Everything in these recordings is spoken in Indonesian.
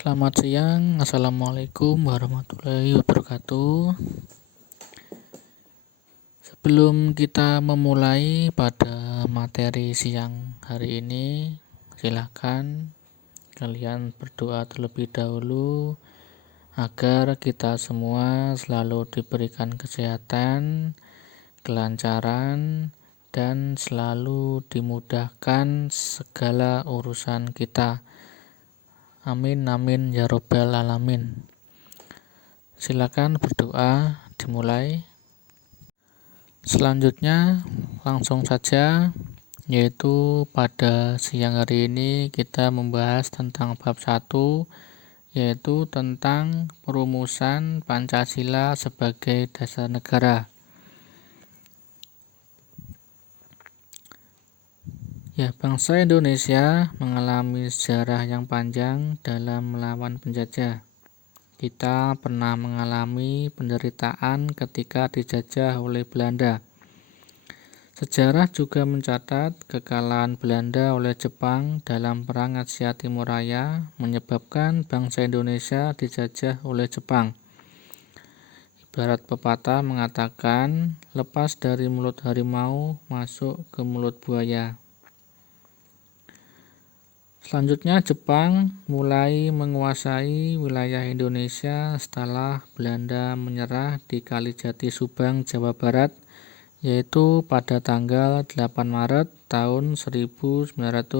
Selamat siang, Assalamualaikum warahmatullahi wabarakatuh. Sebelum kita memulai pada materi siang hari ini, silakan kalian berdoa terlebih dahulu agar kita semua selalu diberikan kesehatan, kelancaran, dan selalu dimudahkan segala urusan kita. Amin amin ya robbal alamin. Silakan berdoa, dimulai. Selanjutnya langsung saja, yaitu pada siang hari ini kita membahas tentang bab 1, yaitu tentang perumusan Pancasila sebagai dasar negara. Bangsa Indonesia mengalami sejarah yang panjang dalam melawan penjajah. Kita pernah mengalami penderitaan ketika dijajah oleh Belanda. Sejarah juga mencatat kekalahan Belanda oleh Jepang dalam Perang Asia Timur Raya menyebabkan bangsa Indonesia dijajah oleh Jepang. Ibarat pepatah mengatakan, lepas dari mulut harimau, masuk ke mulut buaya. Selanjutnya Jepang mulai menguasai wilayah Indonesia setelah Belanda menyerah di Kalijati Subang, Jawa Barat, yaitu pada tanggal 8 Maret tahun 1942.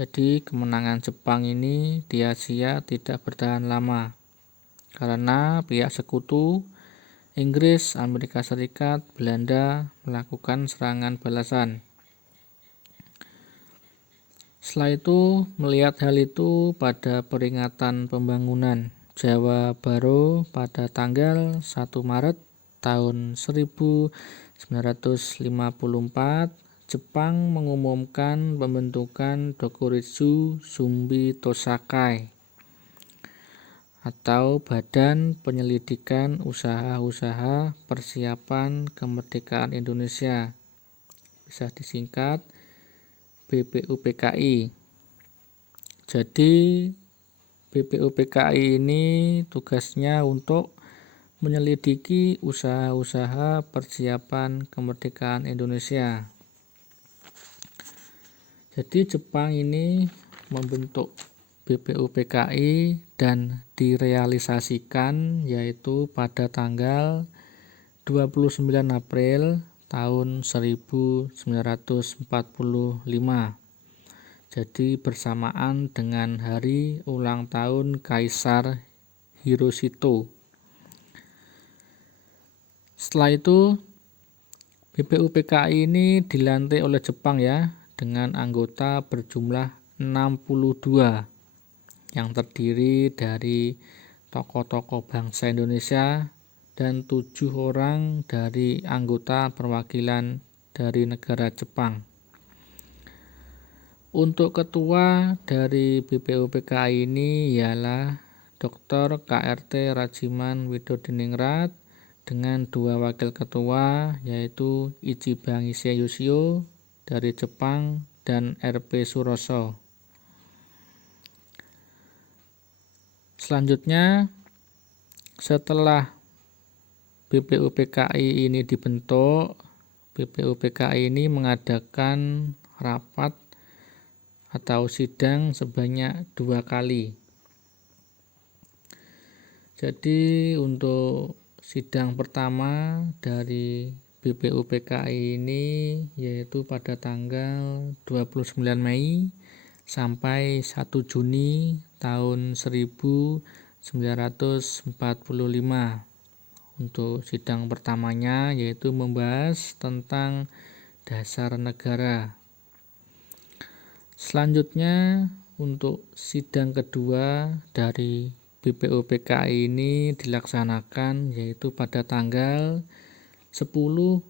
Jadi kemenangan Jepang ini di Asia tidak bertahan lama, karena pihak sekutu Inggris, Amerika Serikat, Belanda melakukan serangan balasan. Setelah itu, melihat hal itu pada peringatan pembangunan Jawa Baru pada tanggal 1 Maret tahun 1954, Jepang mengumumkan pembentukan Dokuritsu Sumbi Tosakai atau Badan Penyelidikan Usaha-Usaha Persiapan Kemerdekaan Indonesia, bisa disingkat BPUPKI. Jadi BPUPKI ini tugasnya untuk menyelidiki usaha-usaha persiapan kemerdekaan Indonesia. Jadi Jepang ini membentuk BPUPKI dan direalisasikan yaitu pada tanggal 29 April tahun 1945. Jadi bersamaan dengan hari ulang tahun Kaisar Hirohito. Setelah itu BPUPKI ini dilantik oleh Jepang dengan anggota berjumlah 62 yang terdiri dari tokoh-tokoh bangsa Indonesia dan 7 orang dari anggota perwakilan dari negara Jepang. Untuk ketua dari BPUPKI ini ialah Dr. KRT Rajiman Widodiningrat dengan 2 wakil ketua yaitu Ichibangise Yoshio dari Jepang dan RP Suroso. Selanjutnya, setelah BPUPKI ini dibentuk, BPUPKI ini mengadakan rapat atau sidang sebanyak 2 kali. Jadi untuk sidang pertama dari BPUPKI ini yaitu pada tanggal 29 Mei sampai 1 Juni tahun 1945. Untuk sidang pertamanya yaitu membahas tentang dasar negara. Selanjutnya untuk sidang kedua dari BPUPKI ini dilaksanakan yaitu pada tanggal 10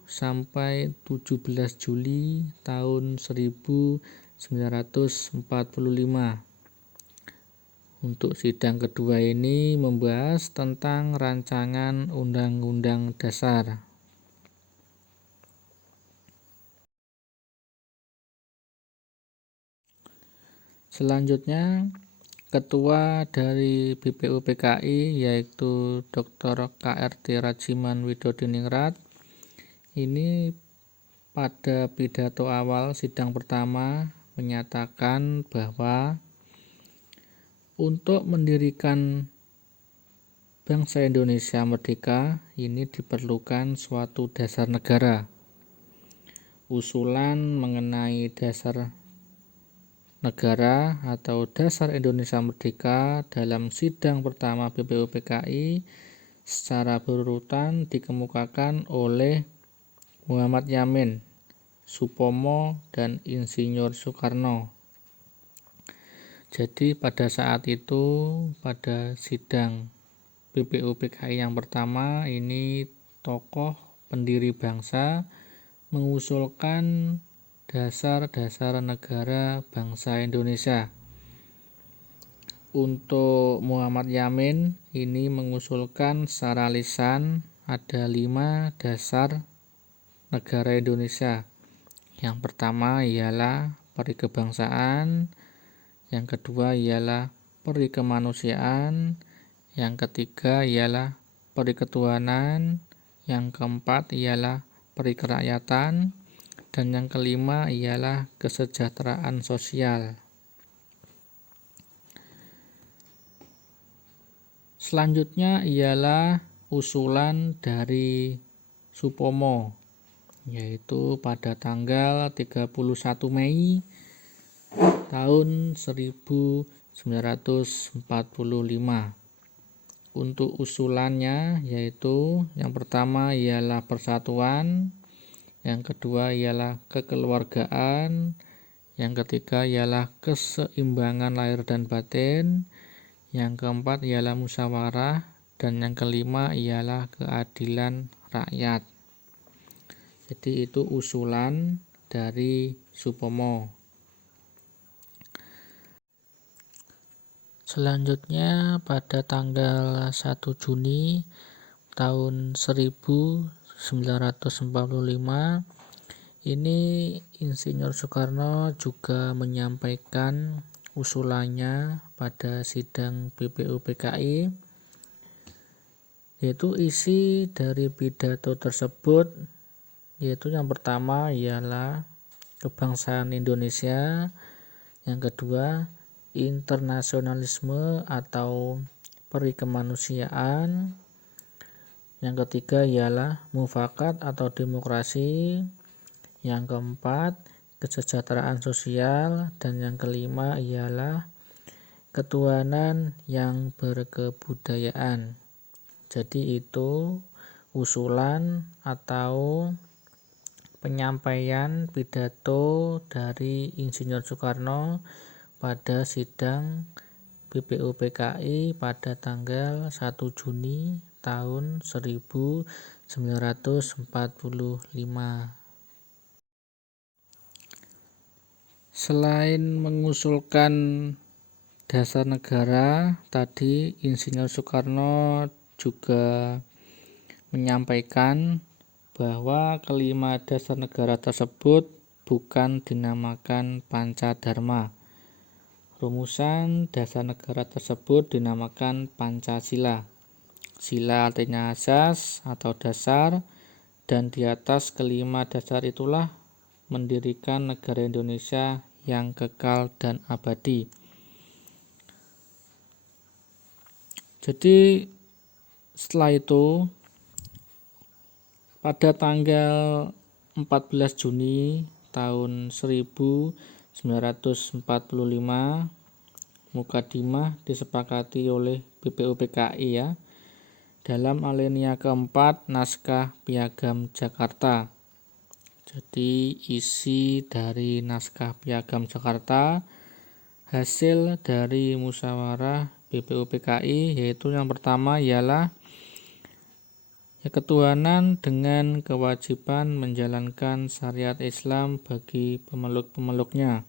sampai 17 Juli tahun 1945. Untuk sidang kedua ini membahas tentang rancangan Undang-Undang Dasar. Selanjutnya, Ketua dari BPUPKI yaitu Dr. KRT Rajiman Widodiningrat ini pada pidato awal sidang pertama menyatakan bahwa untuk mendirikan bangsa Indonesia merdeka ini diperlukan suatu dasar negara. Usulan mengenai dasar negara atau dasar Indonesia merdeka dalam sidang pertama BPUPKI secara berurutan dikemukakan oleh Muhammad Yamin, Supomo, dan Insinyur Soekarno. Jadi pada saat itu, pada sidang BPUPKI yang pertama ini tokoh pendiri bangsa mengusulkan dasar-dasar negara bangsa Indonesia. Untuk Muhammad Yamin ini mengusulkan secara lisan ada 5 dasar negara Indonesia. Yang pertama ialah peri kebangsaan, yang kedua ialah peri kemanusiaan, yang ketiga ialah peri ketuhanan, yang keempat ialah peri kerakyatan, dan yang kelima ialah kesejahteraan sosial. Selanjutnya ialah usulan dari Supomo, yaitu pada tanggal 31 Mei tahun 1945. Untuk usulannya yaitu yang pertama ialah persatuan, yang kedua ialah kekeluargaan, yang ketiga ialah keseimbangan lahir dan batin, yang keempat ialah musyawarah, dan yang kelima ialah keadilan rakyat. Jadi itu usulan dari Supomo. Selanjutnya pada tanggal 1 Juni tahun 1945 ini Insinyur Soekarno juga menyampaikan usulannya pada sidang BPUPKI, yaitu isi dari pidato tersebut yaitu yang pertama ialah kebangsaan Indonesia, yang kedua internasionalisme atau peri kemanusiaan, yang ketiga ialah mufakat atau demokrasi, yang keempat kesejahteraan sosial, dan yang kelima ialah ketuhanan yang berkebudayaan. Jadi itu usulan atau penyampaian pidato dari Insinyur Soekarno pada sidang BPUPKI pada tanggal 1 Juni tahun 1945. Selain mengusulkan dasar negara, tadi Insinyur Soekarno juga menyampaikan bahwa kelima dasar negara tersebut bukan dinamakan Pancadharma. Rumusan dasar negara tersebut dinamakan Pancasila. Sila artinya asas atau dasar, dan di atas kelima dasar itulah mendirikan negara Indonesia yang kekal dan abadi. Jadi setelah itu pada tanggal 14 Juni tahun 1945 Mukadimah disepakati oleh BPUPKI ya dalam alinea keempat Naskah Piagam Jakarta. Jadi isi dari Naskah Piagam Jakarta hasil dari musyawarah BPUPKI yaitu yang pertama ialah ketuhanan dengan kewajiban menjalankan syariat Islam bagi pemeluk-pemeluknya.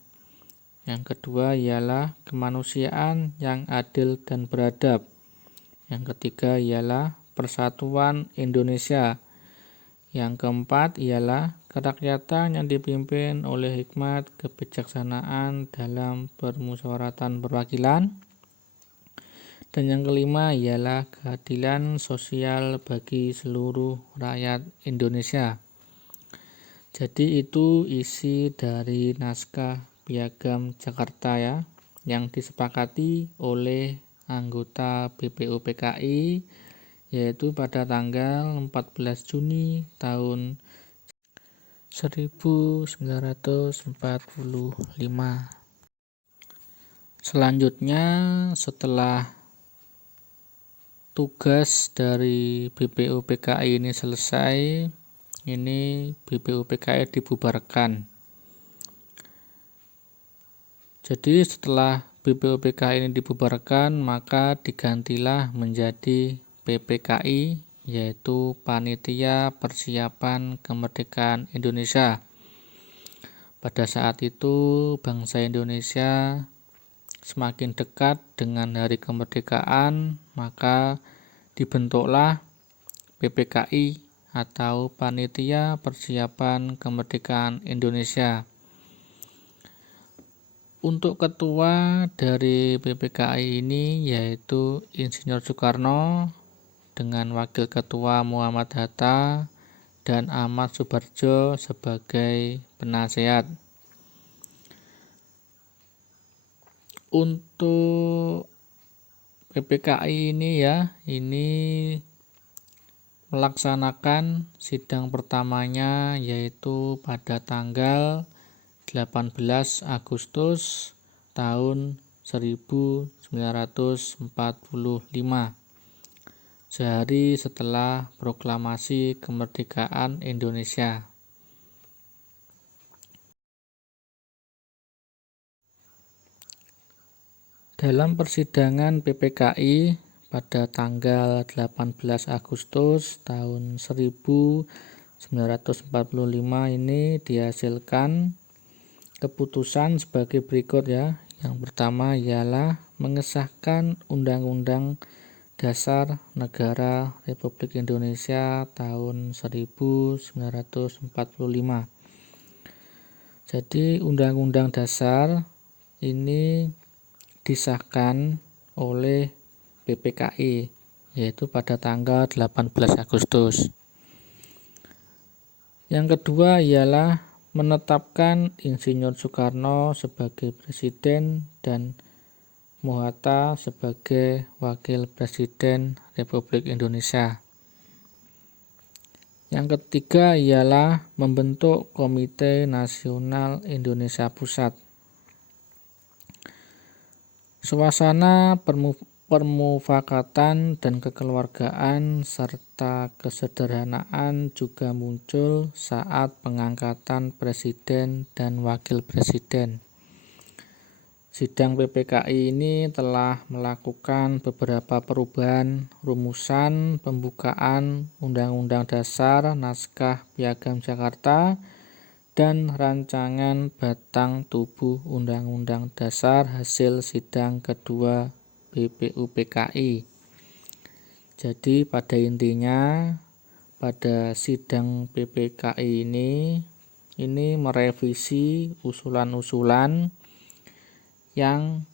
Yang kedua ialah kemanusiaan yang adil dan beradab. Yang ketiga ialah persatuan Indonesia. Yang keempat ialah kerakyatan yang dipimpin oleh hikmat kebijaksanaan dalam permusyawaratan perwakilan. Dan yang kelima ialah keadilan sosial bagi seluruh rakyat Indonesia. Jadi itu isi dari naskah Piagam Jakarta ya, yang disepakati oleh anggota BPUPKI, yaitu pada tanggal 14 Juni tahun 1945. Selanjutnya, setelah tugas dari BPUPKI ini selesai, ini BPUPKI dibubarkan. Jadi setelah BPUPKI ini dibubarkan, maka digantilah menjadi PPKI, yaitu Panitia Persiapan Kemerdekaan Indonesia. Pada saat itu bangsa Indonesia semakin dekat dengan hari kemerdekaan, maka dibentuklah PPKI atau Panitia Persiapan Kemerdekaan Indonesia. Untuk ketua dari PPKI ini yaitu Insinyur Soekarno dengan wakil ketua Muhammad Hatta dan Ahmad Subarjo sebagai penasehat. Untuk PPKI ini melaksanakan sidang pertamanya yaitu pada tanggal 18 Agustus tahun 1945, sehari setelah proklamasi kemerdekaan Indonesia. Dalam persidangan PPKI pada tanggal 18 Agustus tahun 1945 ini dihasilkan keputusan sebagai berikut ya. Yang pertama ialah mengesahkan Undang-Undang Dasar Negara Republik Indonesia tahun 1945. Jadi Undang-Undang Dasar ini disahkan oleh PPKI yaitu pada tanggal 18 Agustus. Yang kedua ialah menetapkan Insinyur Soekarno sebagai presiden dan Mohatta sebagai wakil presiden Republik Indonesia. Yang ketiga ialah membentuk Komite Nasional Indonesia Pusat. Suasana permufakatan dan kekeluargaan serta kesederhanaan juga muncul saat pengangkatan presiden dan wakil presiden. Sidang PPKI ini telah melakukan beberapa perubahan rumusan pembukaan Undang-Undang Dasar naskah Piagam Jakarta dan rancangan batang tubuh Undang-Undang Dasar hasil sidang kedua BPUPKI. Jadi pada intinya pada sidang PPKI ini merevisi usulan-usulan yang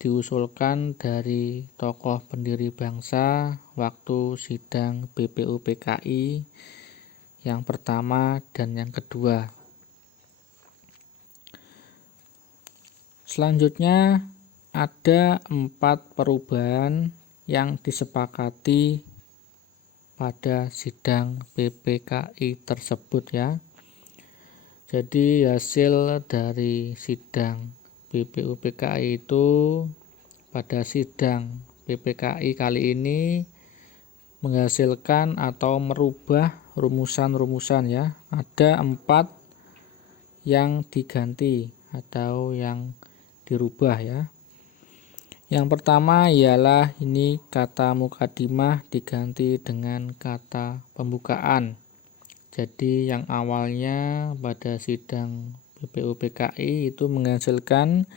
diusulkan dari tokoh pendiri bangsa waktu sidang BPUPKI yang pertama dan yang kedua. Selanjutnya ada 4 perubahan yang disepakati pada sidang PPKI tersebut ya. Jadi hasil dari sidang BPUPKI itu pada sidang PPKI kali ini menghasilkan atau merubah rumusan-rumusan ya. Ada 4 yang diganti atau yang dirubah ya. Yang pertama ialah ini kata mukadimah diganti dengan kata pembukaan. Jadi yang awalnya pada sidang BPUPKI itu menghasilkan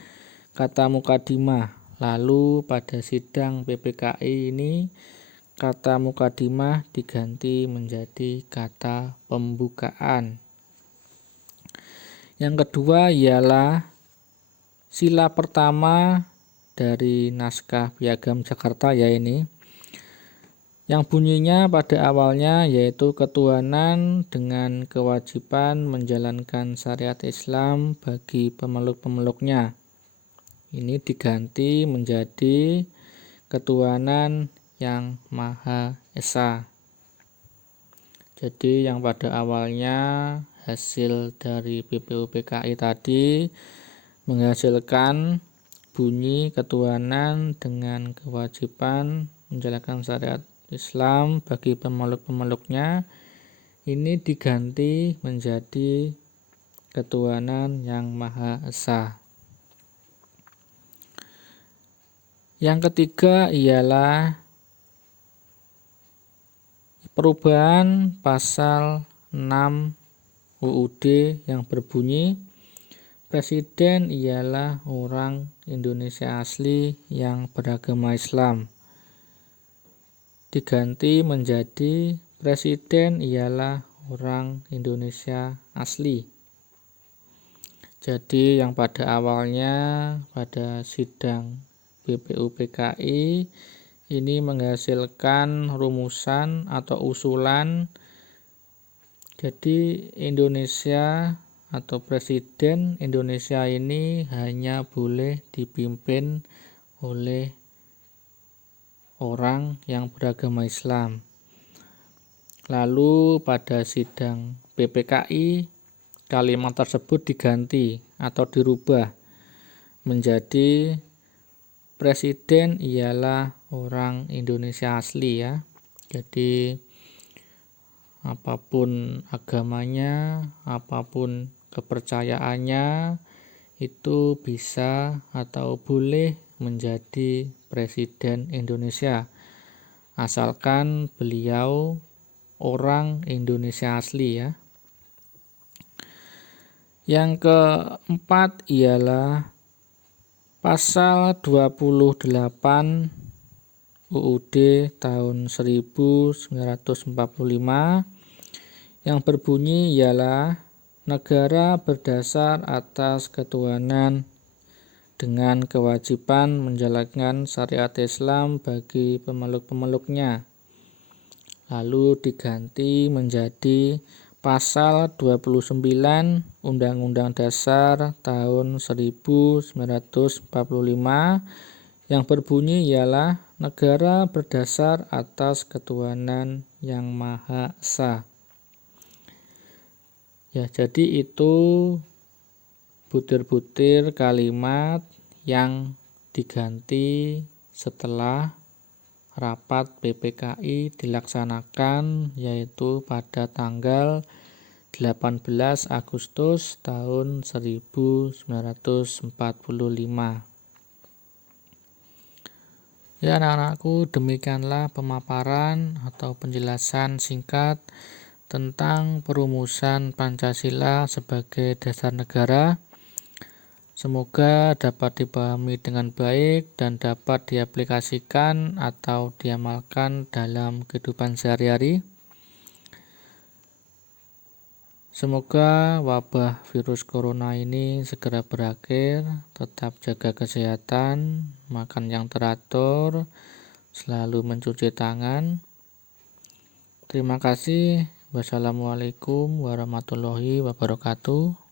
kata mukadimah. Lalu pada sidang PPKI ini kata mukadimah diganti menjadi kata pembukaan. Yang kedua ialah sila pertama dari naskah Piagam Jakarta ya ini, yang bunyinya pada awalnya yaitu ketuhanan dengan kewajiban menjalankan syariat Islam bagi pemeluk-pemeluknya. Ini diganti menjadi ketuhanan yang Maha Esa. Jadi yang pada awalnya hasil dari BPUPKI tadi menghasilkan bunyi ketuhanan dengan kewajiban menjalankan syariat Islam bagi pemeluk-pemeluknya, ini diganti menjadi ketuhanan yang Maha Esa. Yang ketiga ialah perubahan pasal 6 UUD yang berbunyi Presiden ialah orang Indonesia asli yang beragama Islam. Diganti menjadi Presiden ialah orang Indonesia asli. Jadi yang pada awalnya pada sidang BPUPKI ini menghasilkan rumusan atau usulan. Jadi Indonesia atau Presiden Indonesia ini hanya boleh dipimpin oleh orang yang beragama Islam. Lalu pada sidang BPKI kalimat tersebut diganti atau dirubah menjadi Presiden ialah orang Indonesia asli ya. Jadi apapun agamanya, apapun kepercayaannya itu bisa atau boleh menjadi Presiden Indonesia asalkan beliau orang Indonesia asli ya. Yang keempat ialah pasal 28 UUD tahun 1945 yang berbunyi ialah negara berdasar atas ketuhanan dengan kewajiban menjalankan syariat Islam bagi pemeluk-pemeluknya. Lalu diganti menjadi pasal 29 Undang-Undang Dasar tahun 1945 yang berbunyi ialah negara berdasar atas ketuhanan yang Maha Esa. Ya, jadi itu butir-butir kalimat yang diganti setelah rapat BPKI dilaksanakan, yaitu pada tanggal 18 Agustus tahun 1945. Ya anak-anakku, demikianlah pemaparan atau penjelasan singkat tentang perumusan Pancasila sebagai dasar negara. Semoga dapat dipahami dengan baik dan dapat diaplikasikan atau diamalkan dalam kehidupan sehari-hari. Semoga wabah virus corona ini segera berakhir. Tetap jaga kesehatan, makan yang teratur, selalu mencuci tangan. Terima kasih. Wassalamualaikum warahmatullahi wabarakatuh.